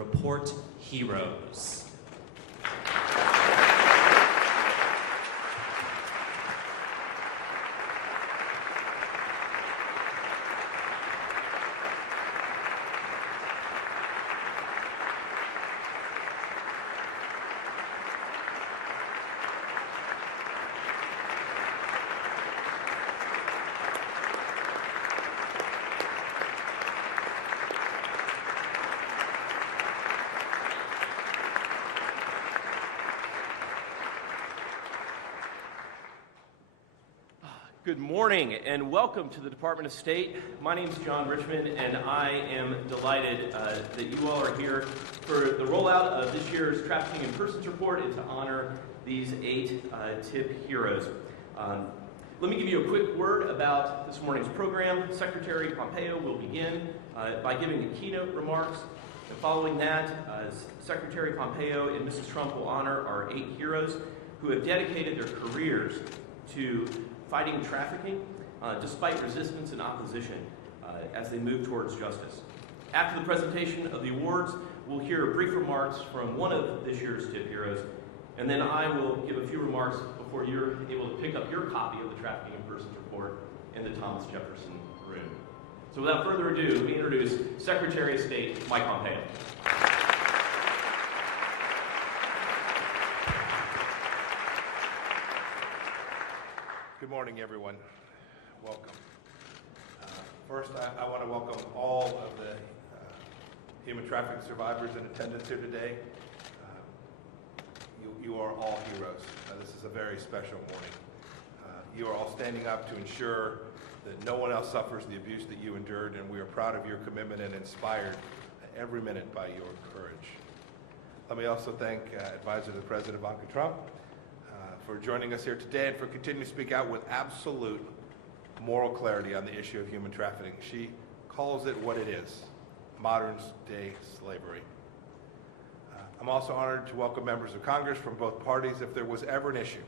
Report Heroes. Good morning and welcome to the Department of State. My name is John Richmond and I am delighted that you all are here for the rollout of this year's Trafficking in Persons report and to honor these 8 TIP heroes. Let me give you a quick word about this morning's program. Secretary Pompeo will begin by giving the keynote remarks. And following that, Secretary Pompeo and Mrs. Trump will honor our 8 heroes who have dedicated their careers to fighting trafficking despite resistance and opposition as they move towards justice. After the presentation of the awards, we'll hear brief remarks from one of this year's TIP heroes, and then I will give a few remarks before you're able to pick up your copy of the Trafficking in Persons report in the Thomas Jefferson room. So without further ado, let me introduce Secretary of State Mike Pompeo. Good morning, everyone. Welcome. First, I want to welcome all of the human trafficking survivors in attendance here today. You are all heroes. This is a very special morning. You are all standing up to ensure that no one else suffers the abuse that you endured, and we are proud of your commitment and inspired every minute by your courage. Let me also thank Advisor to the President, Ivanka Trump, for joining us here today and for continuing to speak out with absolute moral clarity on the issue of human trafficking. She calls it what it is, modern-day slavery. I'm also honored to welcome members of Congress from both parties if there was ever an issue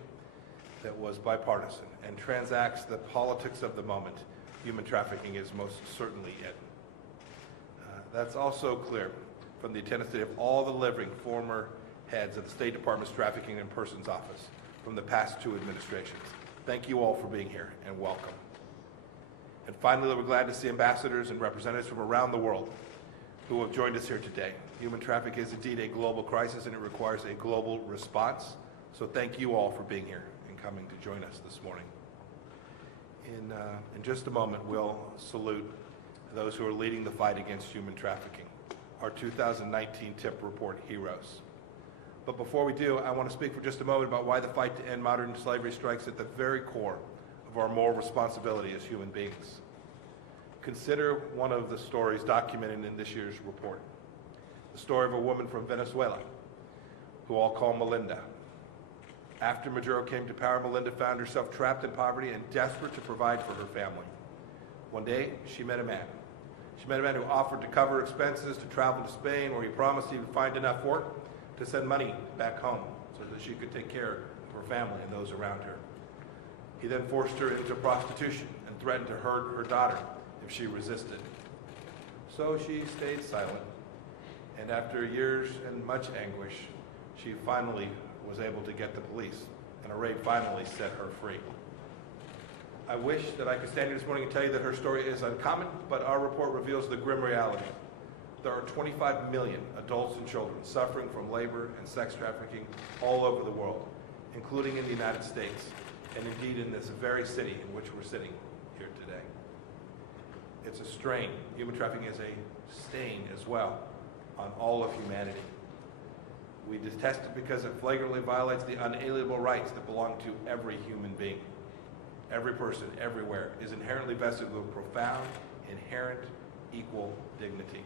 that was bipartisan and transacts the politics of the moment. Human trafficking is most certainly it. That's also clear from the attendance today of all the living former heads of the State Department's Trafficking in Persons Office from the past 2 administrations. Thank you all for being here and welcome. And finally, we're glad to see ambassadors and representatives from around the world who have joined us here today. Human trafficking is indeed a global crisis and it requires a global response. So thank you all for being here and coming to join us this morning. In just a moment, we'll salute those who are leading the fight against human trafficking, our 2019 TIP report heroes. But before we do, I want to speak for just a moment about why the fight to end modern slavery strikes at the very core of our moral responsibility as human beings. Consider one of the stories documented in this year's report. The story of a woman from Venezuela, who all call Melinda. After Maduro came to power, Melinda found herself trapped in poverty and desperate to provide for her family. One day, she met a man. She met a man who offered to cover expenses to travel to Spain, where he promised he would find enough work to send money back home so that she could take care of her family and those around her. He then forced her into prostitution and threatened to hurt her daughter if she resisted. So she stayed silent, and after years and much anguish, she finally was able to get the police, and a raid finally set her free. I wish that I could stand here this morning and tell you that her story is uncommon, but our report reveals the grim reality. There are 25 million adults and children suffering from labor and sex trafficking all over the world, including in the United States, and indeed in this very city in which we're sitting here today. It's a strain. Human trafficking is a stain as well on all of humanity. We detest it because it flagrantly violates the unalienable rights that belong to every human being. Every person, everywhere, is inherently vested with profound, inherent, equal dignity.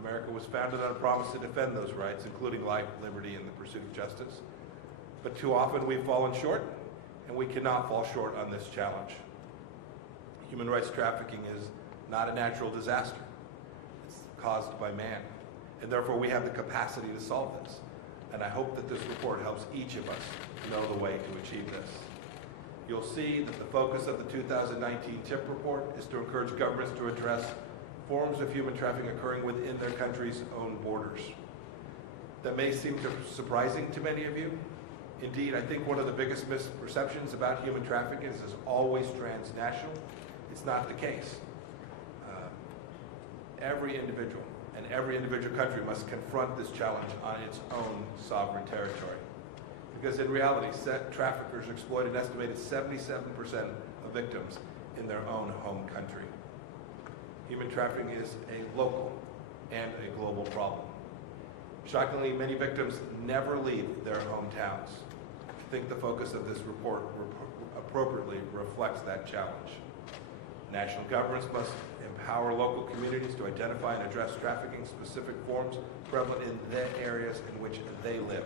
America was founded on a promise to defend those rights, including life, liberty, and the pursuit of justice. But too often we've fallen short, and we cannot fall short on this challenge. Human rights trafficking is not a natural disaster. It's caused by man, and therefore we have the capacity to solve this. And I hope that this report helps each of us know the way to achieve this. You'll see that the focus of the 2019 TIP report is to encourage governments to address forms of human trafficking occurring within their country's own borders. That may seem surprising to many of you. Indeed, I think one of the biggest misperceptions about human trafficking is it's always transnational. It's not the case. Every individual and every individual country must confront this challenge on its own sovereign territory. Because in reality, traffickers exploit an estimated 77% of victims in their own home country. Human trafficking is a local and a global problem. Shockingly, many victims never leave their hometowns. I think the focus of this report appropriately reflects that challenge. National governments must empower local communities to identify and address trafficking-specific forms prevalent in the areas in which they live.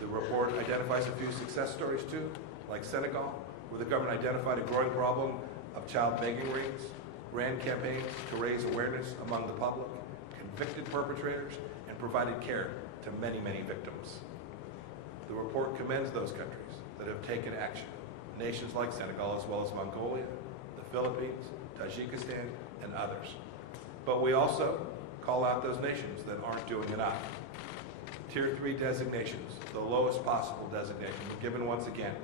The report identifies a few success stories too, like Senegal, where the government identified a growing problem of child begging rings, ran campaigns to raise awareness among the public, convicted perpetrators, and provided care to many, many victims. The report commends those countries that have taken action, nations like Senegal, as well as Mongolia, the Philippines, Tajikistan, and others. But we also call out those nations that aren't doing enough. Tier 3 designations, the lowest possible designation, were given once again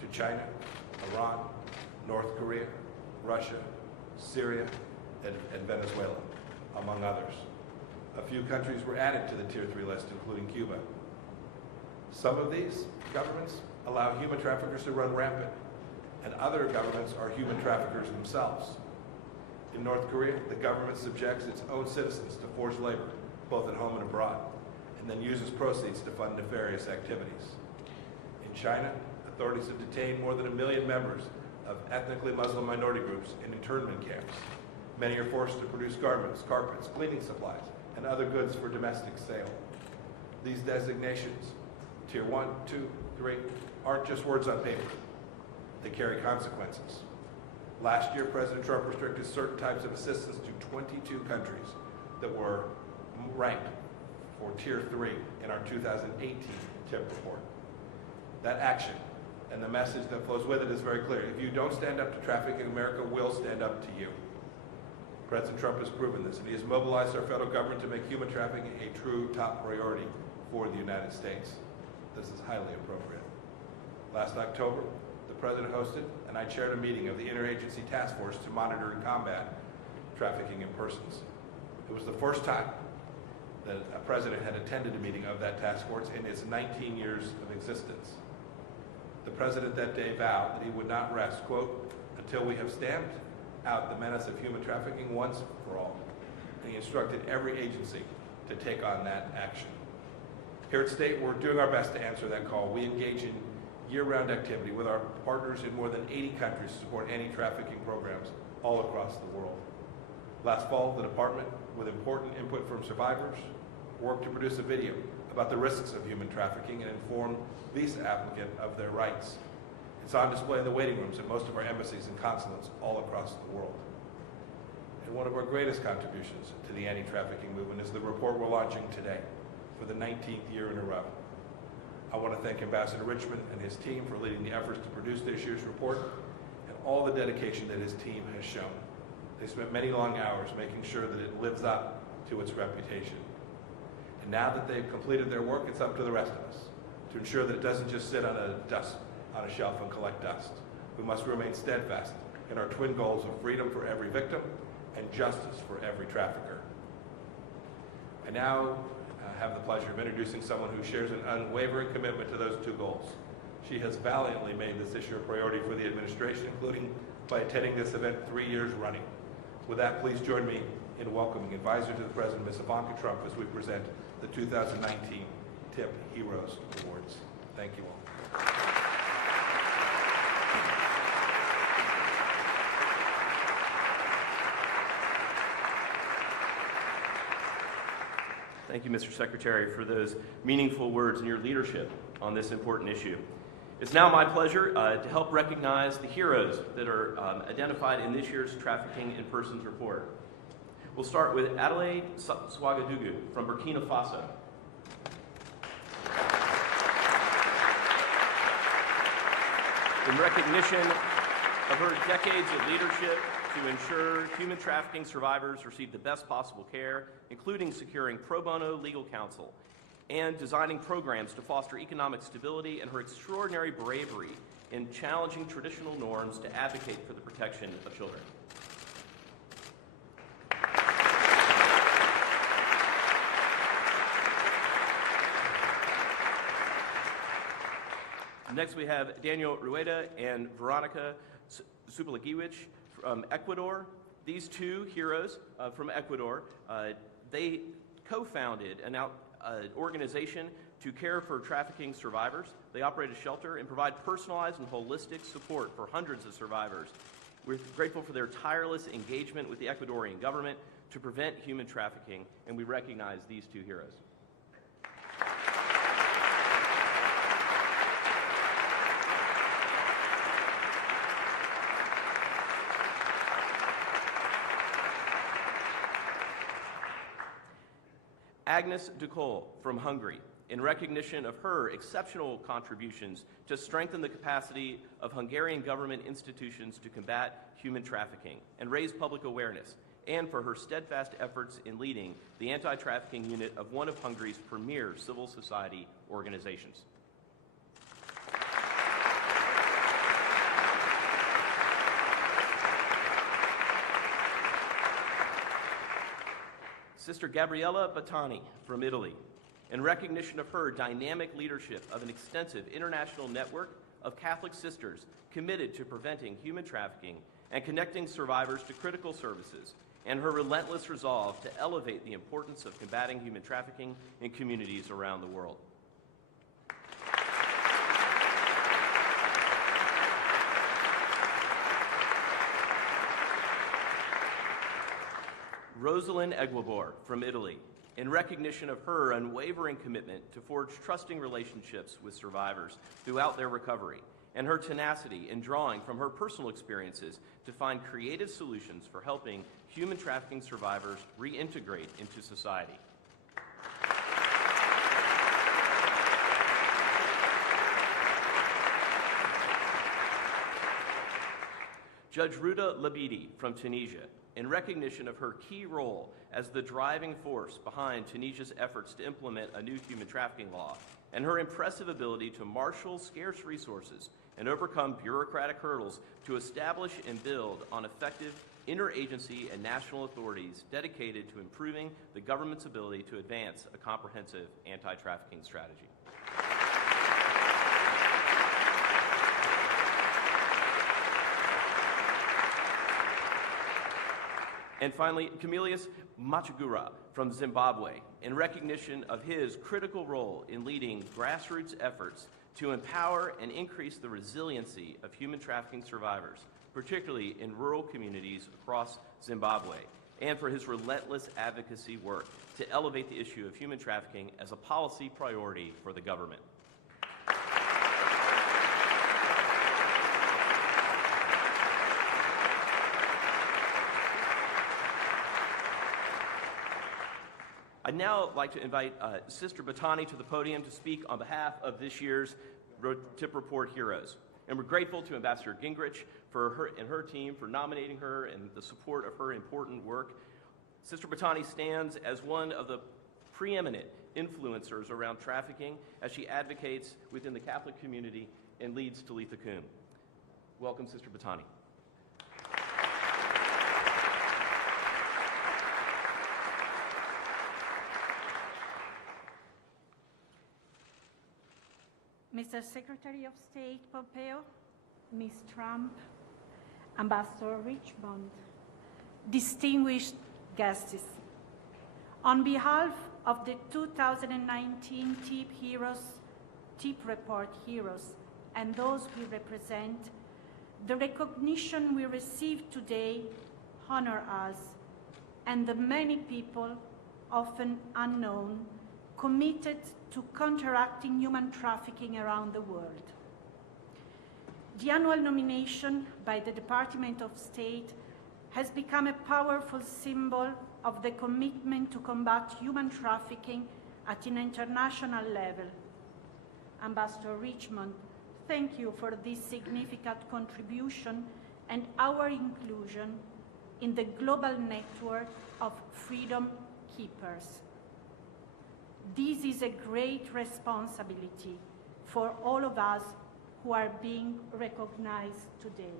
to China, Iran, North Korea, Russia, Syria, and Venezuela, among others. A few countries were added to the Tier 3 list, including Cuba. Some of these governments allow human traffickers to run rampant, and other governments are human traffickers themselves. In North Korea, the government subjects its own citizens to forced labor, both at home and abroad, and then uses proceeds to fund nefarious activities. In China, authorities have detained more than 1 million members of ethnically Muslim minority groups in internment camps. Many are forced to produce garments, carpets, cleaning supplies, and other goods for domestic sale. These designations, Tier 1, 2, 3, aren't just words on paper. They carry consequences. Last year, President Trump restricted certain types of assistance to 22 countries that were ranked for Tier 3 in our 2018 TIP report. That action and the message that flows with it is very clear. If you don't stand up to trafficking, America will stand up to you. President Trump has proven this, and he has mobilized our federal government to make human trafficking a true top priority for the United States. This is highly appropriate. Last October, the President hosted and I chaired a meeting of the Interagency Task Force to monitor and combat trafficking in persons. It was the first time that a President had attended a meeting of that task force in its 19 years of existence. The President that day vowed that he would not rest, quote, until we have stamped out the menace of human trafficking once for all. And he instructed every agency to take on that action. Here at State, we're doing our best to answer that call. We engage in year-round activity with our partners in more than 80 countries to support anti-trafficking programs all across the world. Last fall, the department, with important input from survivors, worked to produce a video about the risks of human trafficking and inform visa applicants of their rights. It's on display in the waiting rooms at most of our embassies and consulates all across the world. And one of our greatest contributions to the anti-trafficking movement is the report we're launching today for the 19th year in a row. I want to thank Ambassador Richmond and his team for leading the efforts to produce this year's report and all the dedication that his team has shown. They spent many long hours making sure that it lives up to its reputation. And now that they've completed their work, it's up to the rest of us to ensure that it doesn't just sit on a shelf and collect dust. We must remain steadfast in our twin goals of freedom for every victim and justice for every trafficker. I now have the pleasure of introducing someone who shares an unwavering commitment to those two goals. She has valiantly made this issue a priority for the administration, including by attending this event 3 years running. With that, please join me in welcoming Advisor to the President, Ms. Ivanka Trump, as we present the 2019 TIP Heroes Awards. Thank you all. Thank you, Mr. Secretary, for those meaningful words and your leadership on this important issue. It's now my pleasure to help recognize the heroes that are identified in this year's Trafficking in Persons report. We'll start with Adelaide Swagadugu from Burkina Faso. In recognition of her decades of leadership to ensure human trafficking survivors receive the best possible care, including securing pro bono legal counsel and designing programs to foster economic stability, and her extraordinary bravery in challenging traditional norms to advocate for the protection of children. Next, we have Daniel Rueda and Veronica Supalagiwicz from Ecuador. These two heroes from Ecuador, they co-founded an organization to care for trafficking survivors. They operate a shelter and provide personalized and holistic support for hundreds of survivors. We're grateful for their tireless engagement with the Ecuadorian government to prevent human trafficking, and we recognize these two heroes. Agnes Ducol from Hungary, in recognition of her exceptional contributions to strengthen the capacity of Hungarian government institutions to combat human trafficking and raise public awareness, and for her steadfast efforts in leading the anti-trafficking unit of one of Hungary's premier civil society organizations. Sister Gabriella Battani from Italy, in recognition of her dynamic leadership of an extensive international network of Catholic sisters committed to preventing human trafficking and connecting survivors to critical services, and her relentless resolve to elevate the importance of combating human trafficking in communities around the world. Rosalind Eguibor from Italy, in recognition of her unwavering commitment to forge trusting relationships with survivors throughout their recovery, and her tenacity in drawing from her personal experiences to find creative solutions for helping human trafficking survivors reintegrate into society. Judge Ruda Labidi from Tunisia, in recognition of her key role as the driving force behind Tunisia's efforts to implement a new human trafficking law, and her impressive ability to marshal scarce resources and overcome bureaucratic hurdles to establish and build on effective interagency and national authorities dedicated to improving the government's ability to advance a comprehensive anti-trafficking strategy. And finally, Camillus Machagura from Zimbabwe, in recognition of his critical role in leading grassroots efforts to empower and increase the resiliency of human trafficking survivors, particularly in rural communities across Zimbabwe, and for his relentless advocacy work to elevate the issue of human trafficking as a policy priority for the government. I'd now like to invite Sister Battani to the podium to speak on behalf of this year's TIP Report Heroes. And we're grateful to Ambassador Gingrich for her and her team for nominating her and the support of her important work. Sister Battani stands as one of the preeminent influencers around trafficking as she advocates within the Catholic community and leads Talitha Kum. Welcome, Sister Battani. Mr. Secretary of State Pompeo, Ms. Trump, Ambassador Richmond, distinguished guests, on behalf of the 2019 TIP Report Heroes and those we represent, the recognition we receive today honor us and the many people, often unknown, committed to counteracting human trafficking around the world. The annual nomination by the Department of State has become a powerful symbol of the commitment to combat human trafficking at an international level. Ambassador Richmond, thank you for this significant contribution and our inclusion in the global network of freedom keepers. This is a great responsibility for all of us who are being recognized today.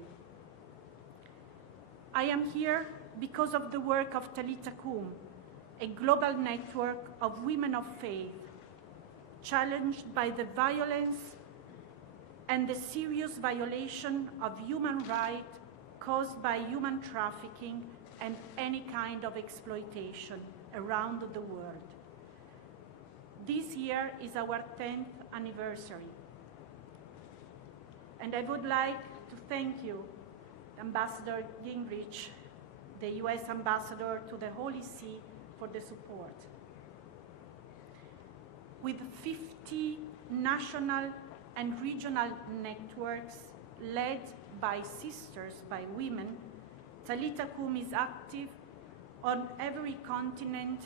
I am here because of the work of Talitha Kum, a global network of women of faith, challenged by the violence and the serious violation of human rights caused by human trafficking and any kind of exploitation around the world. This year is our 10th anniversary. And I would like to thank you, Ambassador Gingrich, the US Ambassador to the Holy See, for the support. With 50 national and regional networks led by sisters, by women, Talitha Kum is active on every continent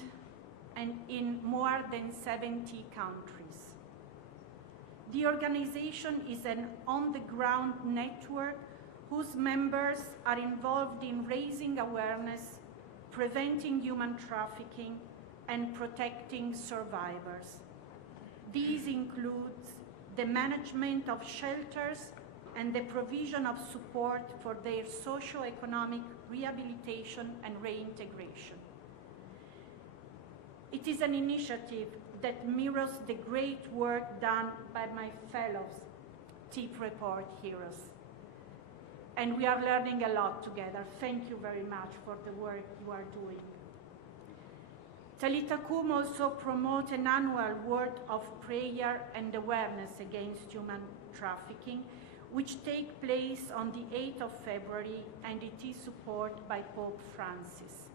and in more than 70 countries. The organization is an on-the-ground network whose members are involved in raising awareness, preventing human trafficking, and protecting survivors. These includes the management of shelters and the provision of support for their socio-economic rehabilitation and reintegration. It is an initiative that mirrors the great work done by my fellows, TIP Report heroes. And we are learning a lot together. Thank you very much for the work you are doing. Talitha Kum also promotes an annual word of prayer and awareness against human trafficking, which takes place on the 8th of February, and it is supported by Pope Francis.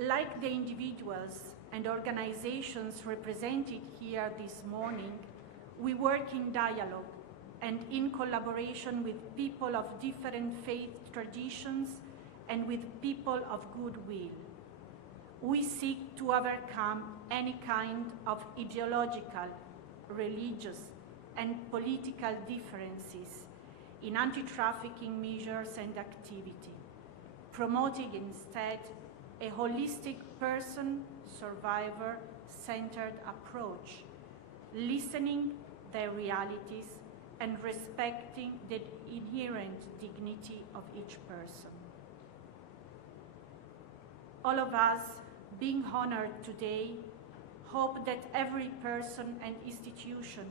Like the individuals and organizations represented here this morning, we work in dialogue and in collaboration with people of different faith traditions and with people of goodwill. We seek to overcome any kind of ideological, religious, and political differences in anti-trafficking measures and activity, promoting instead a holistic person, survivor, centered approach, listening their realities and respecting the inherent dignity of each person. All of us, being honored today, hope that every person and institution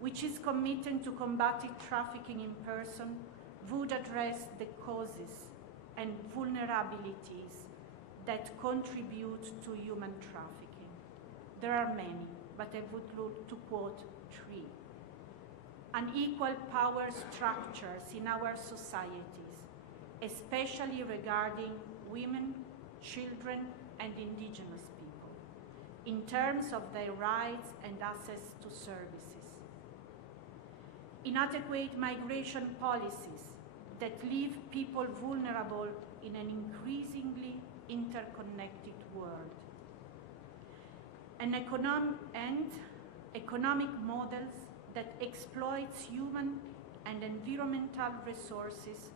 which is committed to combating trafficking in person would address the causes and vulnerabilities that contribute to human trafficking. There are many, but I would like to quote three. Unequal power structures in our societies, especially regarding women, children, and indigenous people, in terms of their rights and access to services. Inadequate migration policies that leave people vulnerable in an increasingly interconnected world. And economic models that exploits human and environmental resources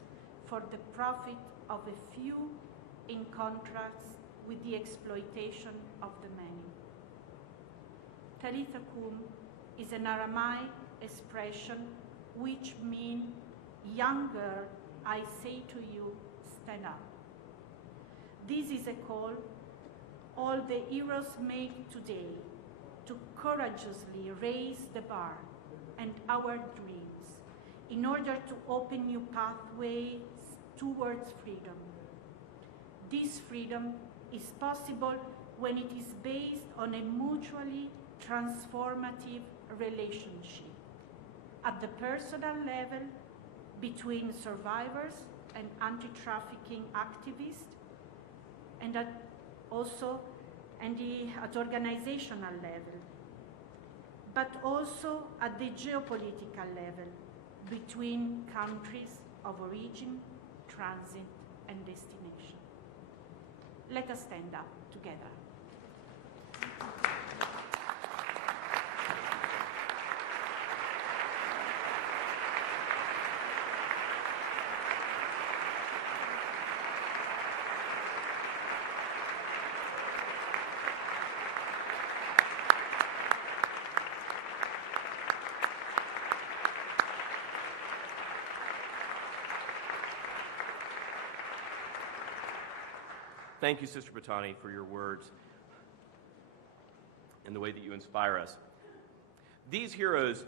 for the profit of a few in contrast with the exploitation of the many. Talitha Kum is an Aramaic expression which means, young girl, I say to you, stand up. This is a call all the heroes make today to courageously raise the bar and our dreams in order to open new pathways towards freedom. This freedom is possible when it is based on a mutually transformative relationship at the personal level between survivors and anti-trafficking activists, and at organizational level, but also at the geopolitical level between countries of origin, transit, and destination. Let us stand up together. Thank you, Sister Batani, for your words and the way that you inspire us. These heroes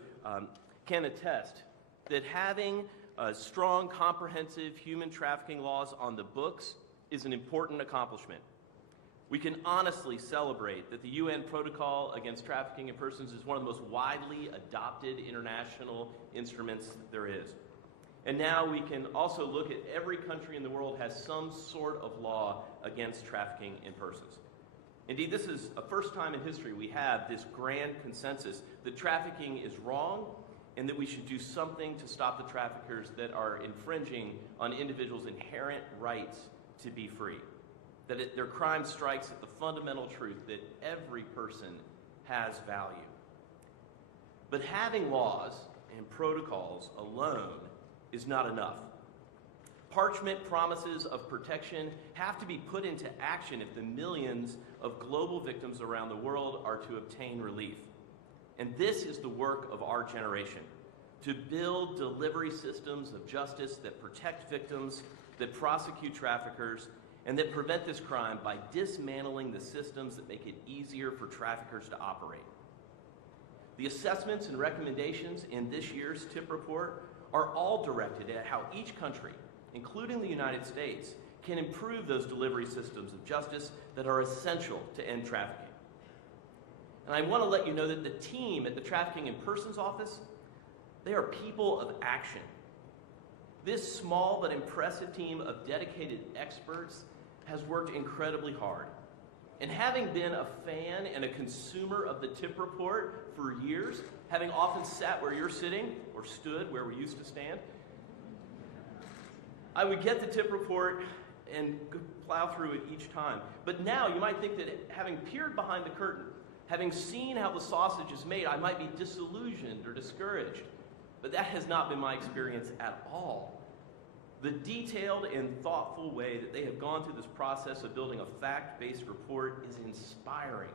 can attest that having strong, comprehensive human trafficking laws on the books is an important accomplishment. We can honestly celebrate that the UN Protocol Against Trafficking in Persons is one of the most widely adopted international instruments that there is. And now we can also look at every country in the world has some sort of law against trafficking in persons. Indeed, this is a first time in history we have this grand consensus that trafficking is wrong and that we should do something to stop the traffickers that are infringing on individuals' inherent rights to be free. That their crime strikes at the fundamental truth that every person has value. But having laws and protocols alone is not enough. Parchment promises of protection have to be put into action if the millions of global victims around the world are to obtain relief. And this is the work of our generation, to build delivery systems of justice that protect victims, that prosecute traffickers, and that prevent this crime by dismantling the systems that make it easier for traffickers to operate. The assessments and recommendations in this year's TIP report are all directed at how each country, including the United States, can improve those delivery systems of justice that are essential to end trafficking. And I want to let you know that the team at the Trafficking in Persons Office, they are people of action. This small but impressive team of dedicated experts has worked incredibly hard. And having been a fan and a consumer of the TIP report for years, having often sat where you're sitting, or stood where we used to stand, I would get the TIP report and plow through it each time. But now you might think that having peered behind the curtain, having seen how the sausage is made, I might be disillusioned or discouraged. But that has not been my experience at all. The detailed and thoughtful way that they have gone through this process of building a fact-based report is inspiring.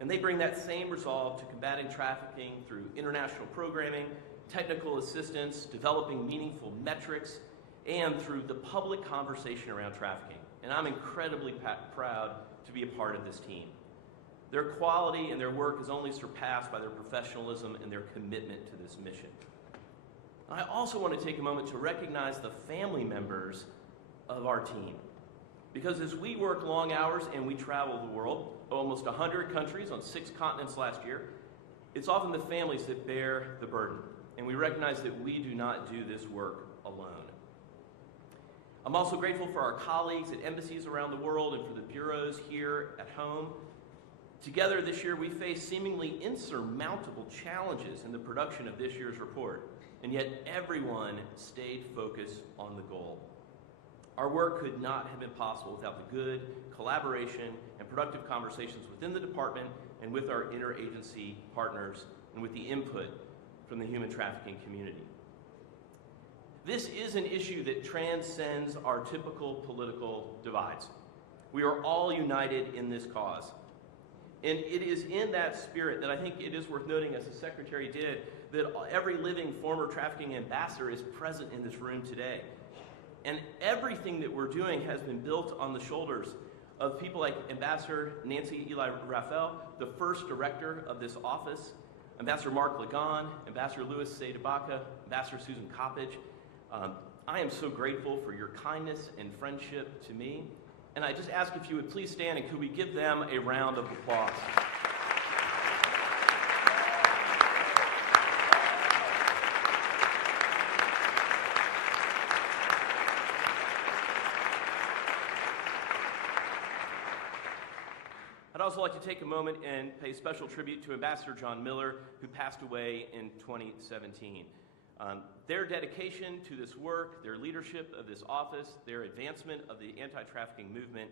And they bring that same resolve to combating trafficking through international programming, technical assistance, developing meaningful metrics, and through the public conversation around trafficking. And I'm incredibly proud to be a part of this team. Their quality and their work is only surpassed by their professionalism and their commitment to this mission. I also want to take a moment to recognize the family members of our team. Because as we work long hours and we travel the world, almost 100 countries on 6 continents last year, it's often the families that bear the burden. And we recognize that we do not do this work alone. I'm also grateful for our colleagues at embassies around the world and for the bureaus here at home. Together this year, we faced seemingly insurmountable challenges in the production of this year's report, and yet everyone stayed focused on the goal. Our work could not have been possible without the good collaboration and productive conversations within the department and with our interagency partners and with the input from the human trafficking community. This is an issue that transcends our typical political divides. We are all united in this cause. And it is in that spirit that I think it is worth noting, as the Secretary did, that every living former trafficking ambassador is present in this room today. And everything that we're doing has been built on the shoulders of people like Ambassador Nancy Eli Raphael, the first director of this office, Ambassador Mark Lagon, Ambassador Louis Seydabaka, Ambassador Susan Coppage. I am so grateful for your kindness and friendship to me. And I just ask if you would please stand and could we give them a round of applause. I'd also like to take a moment and pay special tribute to Ambassador John Miller, who passed away in 2017. Their dedication to this work, their leadership of this office, their advancement of the anti-trafficking movement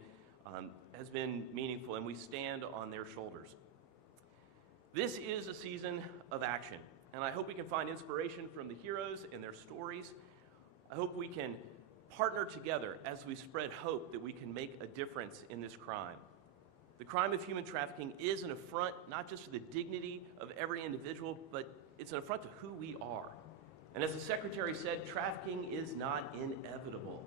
has been meaningful, and we stand on their shoulders. This is a season of action, and I hope we can find inspiration from the heroes and their stories. I hope we can partner together as we spread hope that we can make a difference in this crime. The crime of human trafficking is an affront not just to the dignity of every individual, but it's an affront to who we are. And as the Secretary said, trafficking is not inevitable.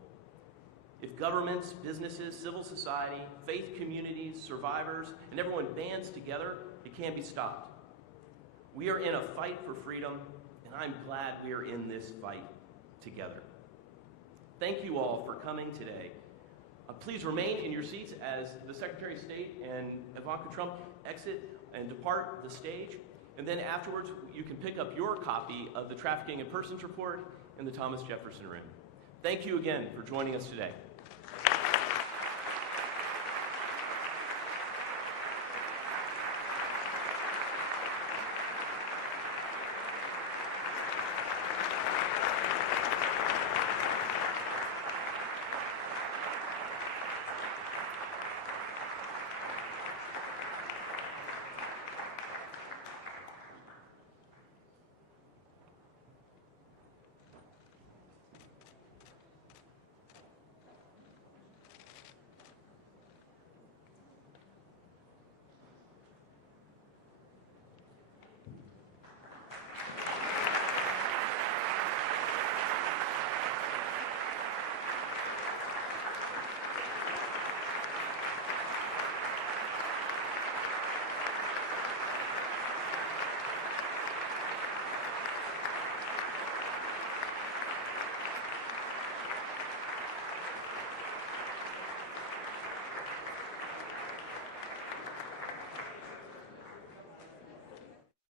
If governments, businesses, civil society, faith communities, survivors, and everyone bands together, it can be stopped. We are in a fight for freedom, and I'm glad we are in this fight together. Thank you all for coming today. Please remain in your seats as the Secretary of State and Ivanka Trump exit and depart the stage. And then afterwards, you can pick up your copy of the Trafficking in Persons Report in the Thomas Jefferson Room. Thank you again for joining us today.